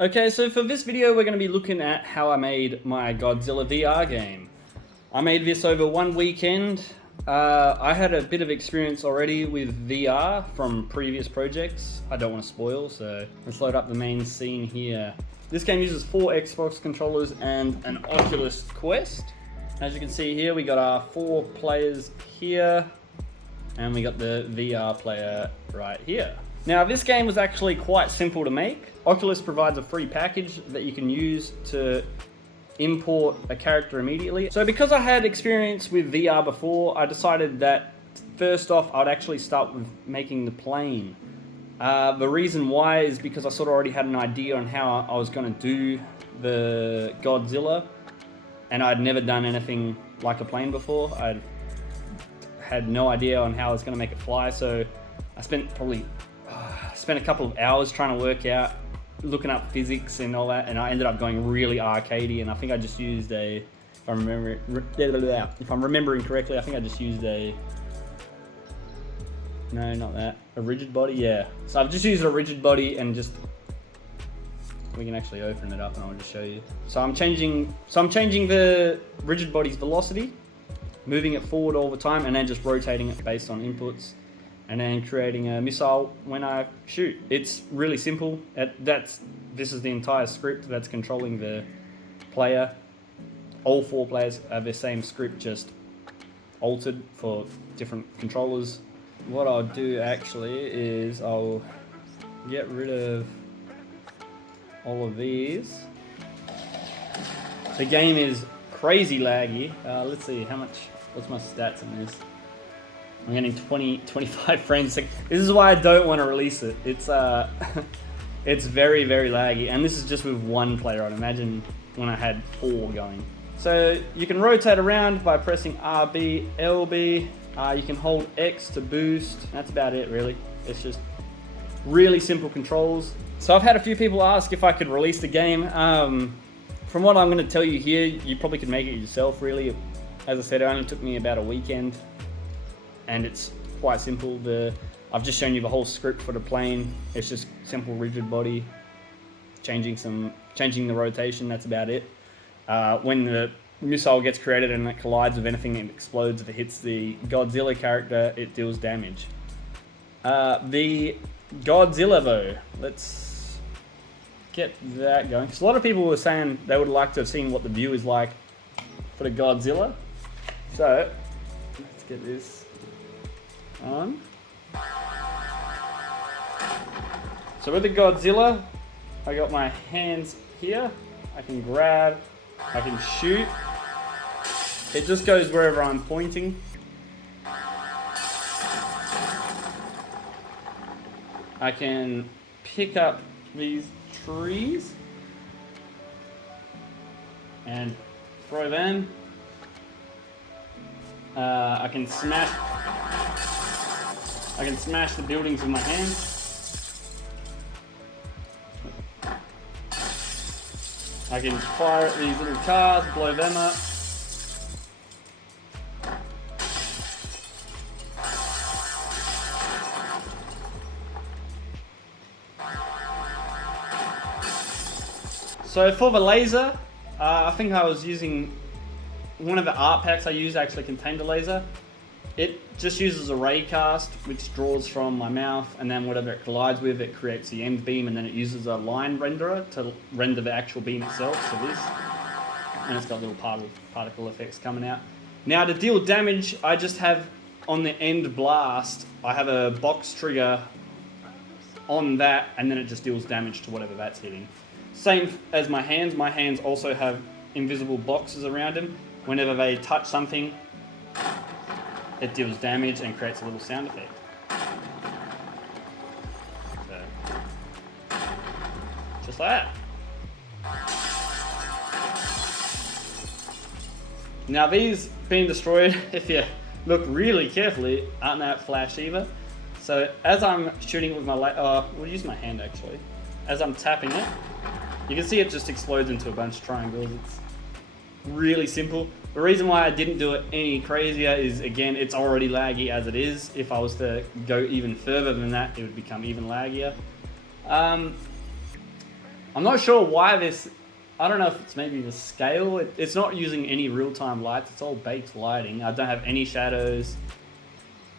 Okay, so for this video we're going to be looking at how I made my Godzilla VR game. I made this over one weekend. I had a bit of experience already with VR from previous projects. I don't want to spoil, so let's load up the main scene here. This game uses 4 Xbox controllers and an Oculus Quest. As you can see here, we got our 4 players here, and we got the VR player right here. Now, this game was actually quite simple to make. Oculus provides a free package that you can use to import a character immediately. So because I had experience with VR before, I decided that first off, I'd actually start with making the plane. The reason why is because I sort of already had an idea on how I was going to do the Godzilla, and I'd never done anything like a plane before. I'd had no idea on how I was going to make it fly, so I spent a couple of hours trying to work out, looking up physics and all that, and I ended up going really arcadey, and I think I just used if I'm remembering correctly, I think I just used a rigid body, yeah. So I've just used a rigid body and we can actually open it up and I'll just show you. So I'm changing the rigid body's velocity, moving it forward all the time, and then just rotating it based on inputs, and then creating a missile when I shoot. It's really simple. This is the entire script that's controlling the player. All 4 players have the same script, just altered for different controllers. What I'll do actually is I'll get rid of all of these. The game is crazy laggy. Let's see what's my stats on this. I'm getting 25 frames a second. This is why I don't want to release it. It's it's very, very laggy, and this is just with 1 player on. Imagine when I had 4 going. So you can rotate around by pressing RB, LB. You can hold X to boost. That's about it, really. It's just really simple controls. So I've had a few people ask if I could release the game. From what I'm going to tell you here, you probably could make it yourself, really. As I said, it only took me about a weekend, and it's quite simple. I've just shown you the whole script for the plane. It's just simple rigid body, changing the rotation. That's about it. When the missile gets created and it collides with anything and explodes, if it hits the Godzilla character, it deals damage. The Godzilla though, let's get that going. Because a lot of people were saying they would like to have seen what the view is like for the Godzilla. So let's get this on. So with the Godzilla, I got my hands here. I can grab, I can shoot. It just goes wherever I'm pointing. I can pick up these trees and throw them. I can smash the buildings with my hands. I can fire at these little cars, blow them up. So for the laser, I think I was using one of the art packs I used actually contained a laser. It just uses a ray cast, which draws from my mouth, and then whatever it collides with, it creates the end beam, and then it uses a line renderer to render the actual beam itself, so this. And it's got little particle effects coming out. Now to deal damage, I just have on the end blast, I have a box trigger on that, and then it just deals damage to whatever that's hitting. Same as my hands also have invisible boxes around them. Whenever they touch something, it deals damage and creates a little sound effect. So, just like that. Now these being destroyed, if you look really carefully, aren't that flash either. So as I'm shooting with my we'll use my hand actually. As I'm tapping it, you can see it just explodes into a bunch of triangles. It's really simple. The reason why I didn't do it any crazier is, again, it's already laggy as it is. If I was to go even further than that, it would become even laggier. I'm not sure why this, I don't know if it's maybe the scale. It's not using any real-time lights. It's all baked lighting. I don't have any shadows.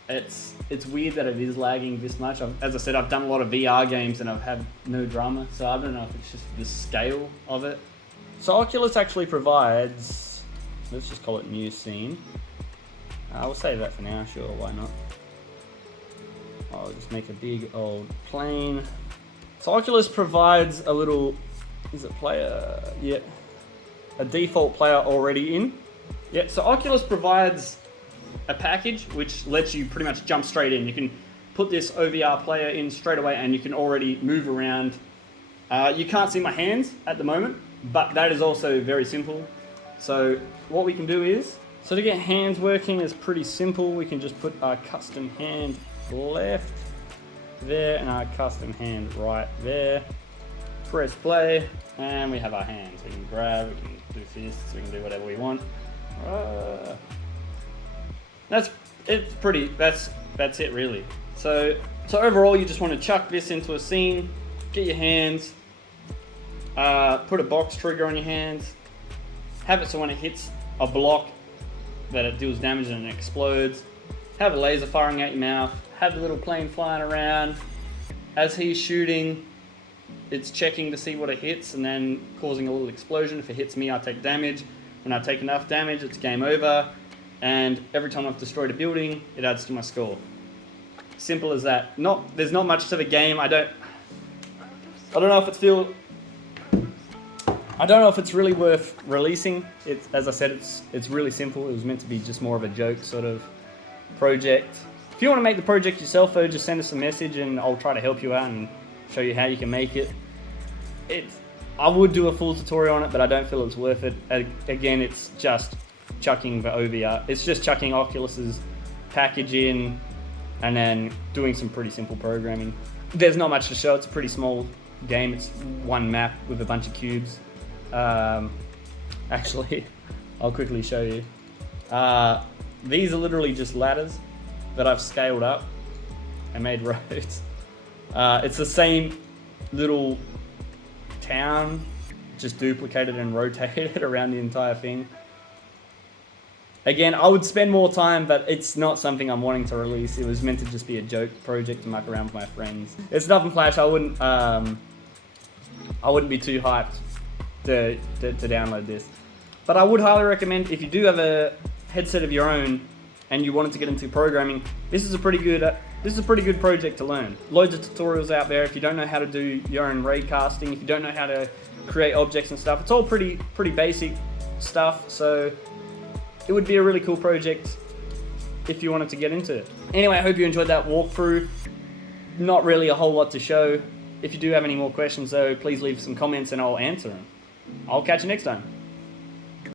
It's weird that it is lagging this much. As I said, I've done a lot of VR games and I've had no drama, so I don't know if it's just the scale of it. So Oculus actually provides, let's just call it new scene. We'll save that for now, sure, why not? I'll just make a big old plane. So Oculus provides a little, is it player? Yeah, a default player already in. Yeah, so Oculus provides a package which lets you pretty much jump straight in. You can put this OVR player in straight away and you can already move around. You can't see my hands at the moment, but that is also very simple. So what we can do is, so to get hands working is pretty simple. We can just put our custom hand left there and our custom hand right there. Press play and we have our hands. We can grab, we can do fists, we can do whatever we want. That's it really. So overall you just want to chuck this into a scene, get your hands, put a box trigger on your hands, have it so when it hits a block that it deals damage and it explodes, have a laser firing at your mouth, have the little plane flying around. As he's shooting, it's checking to see what it hits and then causing a little explosion. If it hits me, I take damage. When I take enough damage, it's game over. And every time I've destroyed a building, it adds to my score. Simple as that. There's not much to the game. I don't know if it's really worth releasing. As I said, it's really simple. It was meant to be just more of a joke sort of project. If you want to make the project yourself though, just send us a message and I'll try to help you out and show you how you can make it. I would do a full tutorial on it, but I don't feel it's worth it. Again, it's just chucking the OVR. It's just chucking Oculus's package in and then doing some pretty simple programming. There's not much to show. It's a pretty small game. It's one map with a bunch of cubes. Actually, I'll quickly show you. These are literally just ladders that I've scaled up and made roads. It's the same little town, just duplicated and rotated around the entire thing. Again, I would spend more time, but it's not something I'm wanting to release. It was meant to just be a joke project to muck around with my friends. It's nothing flash. I wouldn't be too hyped to download this. But I would highly recommend, if you do have a headset of your own and you wanted to get into programming, this is a pretty good project to learn. Loads of tutorials out there. If you don't know how to do your own ray casting, if you don't know how to create objects and stuff, it's all pretty basic stuff. So it would be a really cool project if you wanted to get into it. Anyway, I hope you enjoyed that walkthrough. Not really a whole lot to show. If you do have any more questions though, please leave some comments and I'll answer them. I'll catch you next time.